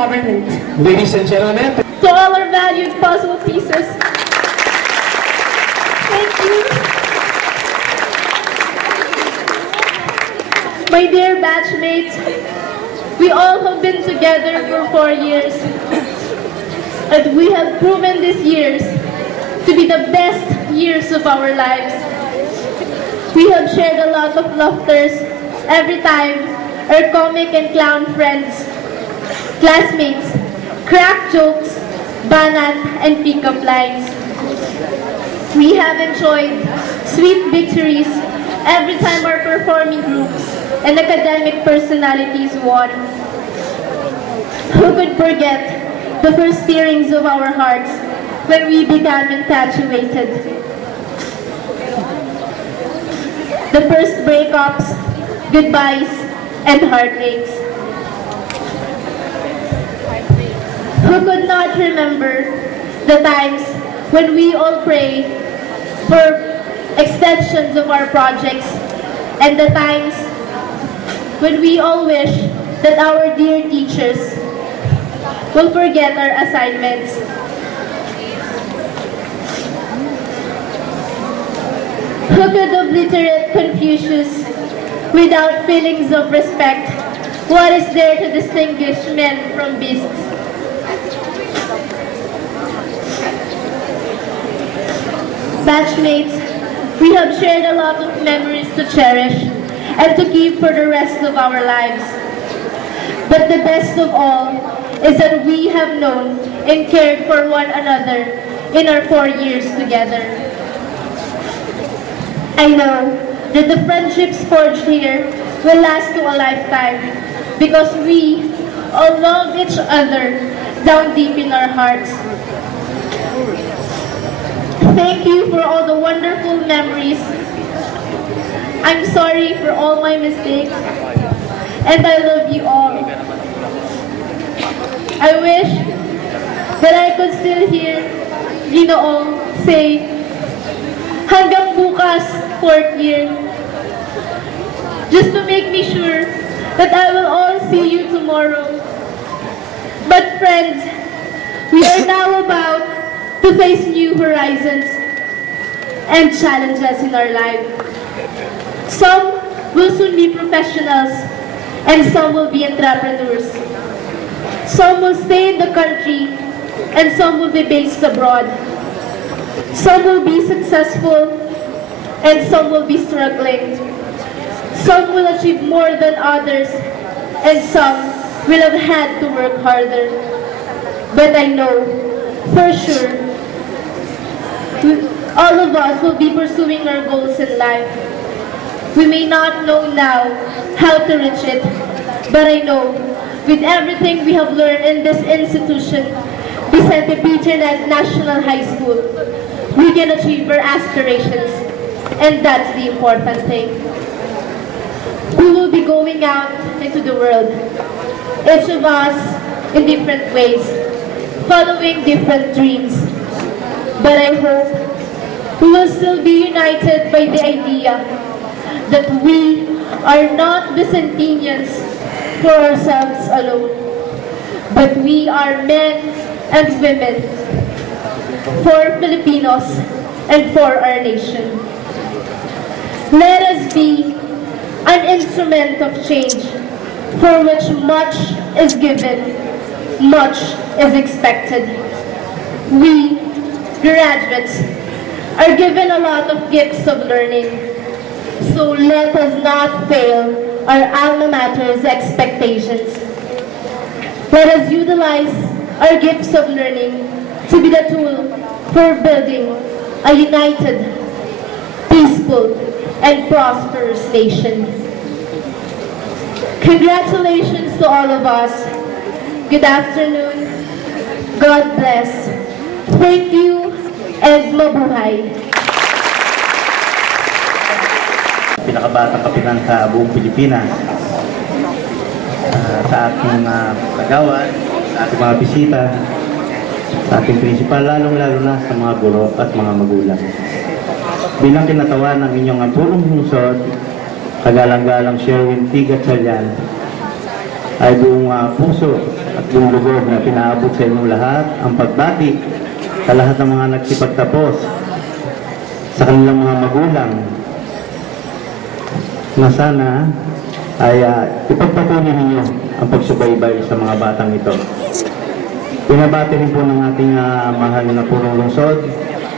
Government. Ladies and gentlemen, To all our valued puzzle pieces, thank you. My dear batchmates, we all have been together for 4 years, and we have proven these years to be the best years of our lives. We have shared a lot of laughters every time our comic and clown friends, classmates, crack jokes, banat, and pick-up lines. We have enjoyed sweet victories every time our performing groups and academic personalities won. Who could forget the first stirrings of our hearts when we became infatuated? The first breakups, goodbyes, and heartaches. Who could not remember the times when we all pray for extensions of our projects, and the times when we all wish that our dear teachers will forget our assignments? Who could obliterate Confucius without feelings of respect? What is there to distinguish men from beasts? Batchmates, we have shared a lot of memories to cherish and to keep for the rest of our lives. But the best of all is that we have known and cared for one another in our 4 years together. I know that the friendships forged here will last to a lifetime because we all love each other down deep in our hearts. Thank you for all the wonderful memories. I'm sorry for all my mistakes, and I love you all. I wish that I could still hear Ginoong say, hanggang bukas, 4th year, just to make me sure that I will all see you tomorrow. But friends, we are now about to face new horizons and challenges in our life. Some will soon be professionals, and some will be entrepreneurs. Some will stay in the country, and some will be based abroad. Some will be successful, and some will be struggling. Some will achieve more than others, and some will have had to work harder. But I know, for sure, all of us will be pursuing our goals in life. We may not know now how to reach it, but I know with everything we have learned in this institution, Vicente Pichernat National High School, we can achieve our aspirations, and that's the important thing. We will be going out into the world, each of us in different ways, following different dreams. But I hope we will still be united by the idea that we are not Vicentinians for ourselves alone, but we are men and women for Filipinos and for our nation. Let us be an instrument of change for which much is given, much is expected. We graduates are given a lot of gifts of learning, so let us not fail our alma mater's expectations. Let us utilize our gifts of learning to be the tool for building a united, peaceful, and prosperous nation. Congratulations to all of us. Good afternoon. God bless. Thank you, and mabuhay. Pinakabatang kapitan sa buong Pilipinas, sa ating mga kagawad, sa ating mga bisita, sa ating prinsipal, lalong-lalo na sa mga guro at mga magulang. Bilang kinatawan ng inyong ampulong lungsod, kagalang-galang Sherwin T. Gatchalian, ay buong puso at yung lugod na pinaabot sa inyong lahat, ang pagbati sa lahat ng mga nagsipagtapos, sa kanilang mga magulang, na sana ay ipagpatuloy ninyo ang pagsubaybay sa mga batang ito. Pinabati rin po ng ating mahal na purong lungsod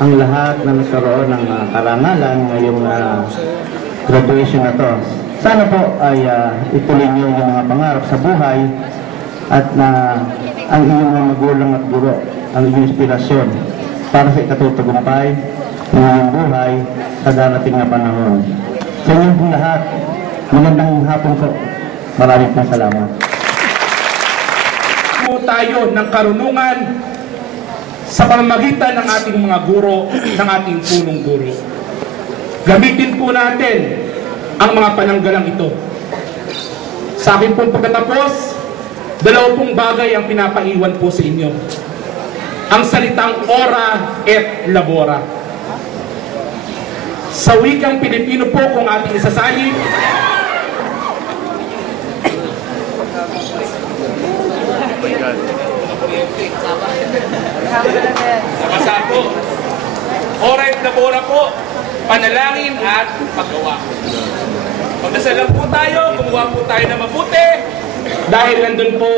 ang lahat na nagkaroon ng karangalan ngayong graduation na to. Sana po ay ituloy nyo yung mga pangarap sa buhay at na ang inyong mga magulang at guro ang inyong inspirasyon para sa ikatutagumpay ng inyong buhay sa darating na panahon. Sa inyong po lahat, magandang hapon po. Maraming pong salamat. Po tayo ng karunungan sa pamamagitan ng ating mga guro, ng ating punong guro. Gamitin po natin ang mga pananggalang ito. Sa akin pong pagkatapos, 2 bagay ang pinapaiwan po sa inyo. Ang salitang ora et labora. Sa wikang Pilipino po kung ating isasalin, Sabasa po. Ora et labora po, panalangin at paggawa. Magdasal lang po tayo, gumawa po tayo na mabuti, dahil nandun po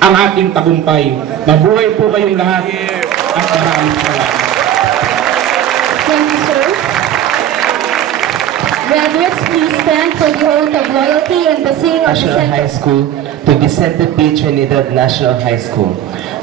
ang ating tagumpay. Mabuhay po kayong lahat at maraming salamat. Thank you, sir. Graduates, please stand for the oath of loyalty and the singing of the National High School to Vicente P. Trinidad National High School.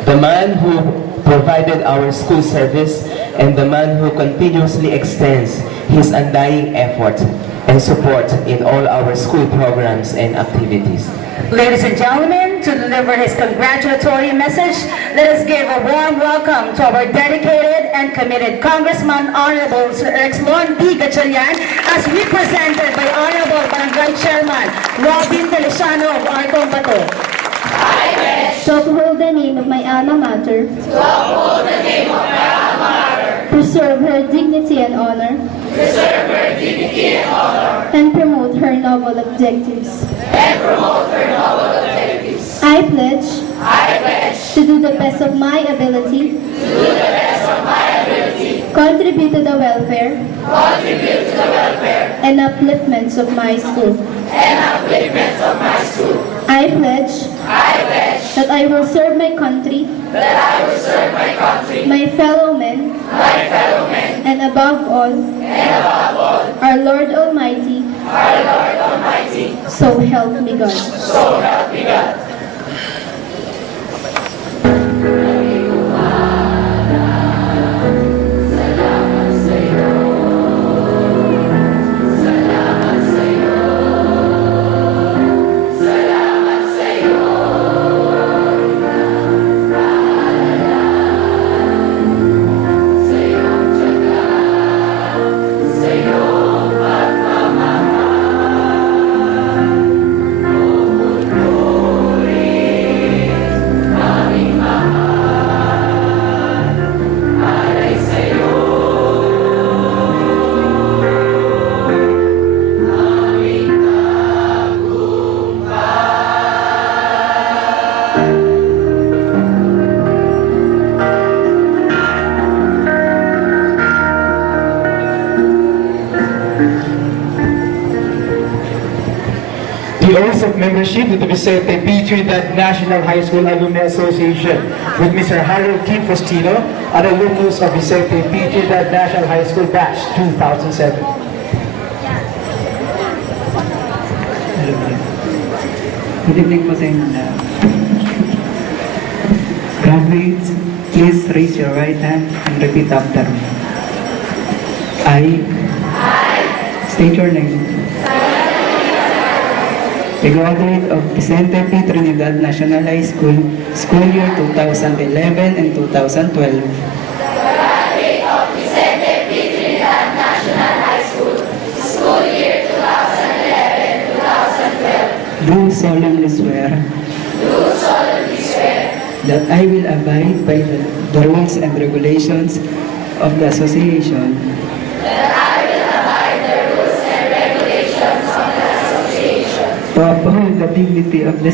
The man who provided our school service and the man who continuously extends his undying effort and support in all our school programs and activities. Ladies and gentlemen, to deliver his congratulatory message, let us give a warm welcome to our dedicated and committed Congressman Honorable Sir Exlon D. Gatchalian, as represented by Honorable Barangay Chairman Robin Feliciano of Arcong Bato. To uphold the name of my alma mater. Preserve her dignity and honor. And promote her noble objectives. I pledge to do the best of my ability. Contribute to the welfare. And upliftments of my school. I pledge that I will serve my country, my fellow men, and above all, our Lord Almighty, so help me God. The oath of membership to the Vicente P. Trinidad National High School Alumni Association with Mr. Harold T. Postino, an alumnus of Vicente P. Trinidad National High School Batch 2007. Good evening po sa inyo lahat. Graduates, please raise your right hand and repeat after me. I state your name. The graduate of Vicente P. Trinidad National High School, school year 2011 and 2012. Graduate of Vicente P. Trinidad National High School, school year 2011-2012. Do solemnly swear that I will abide by the rules and regulations of the association. To uphold the dignity of the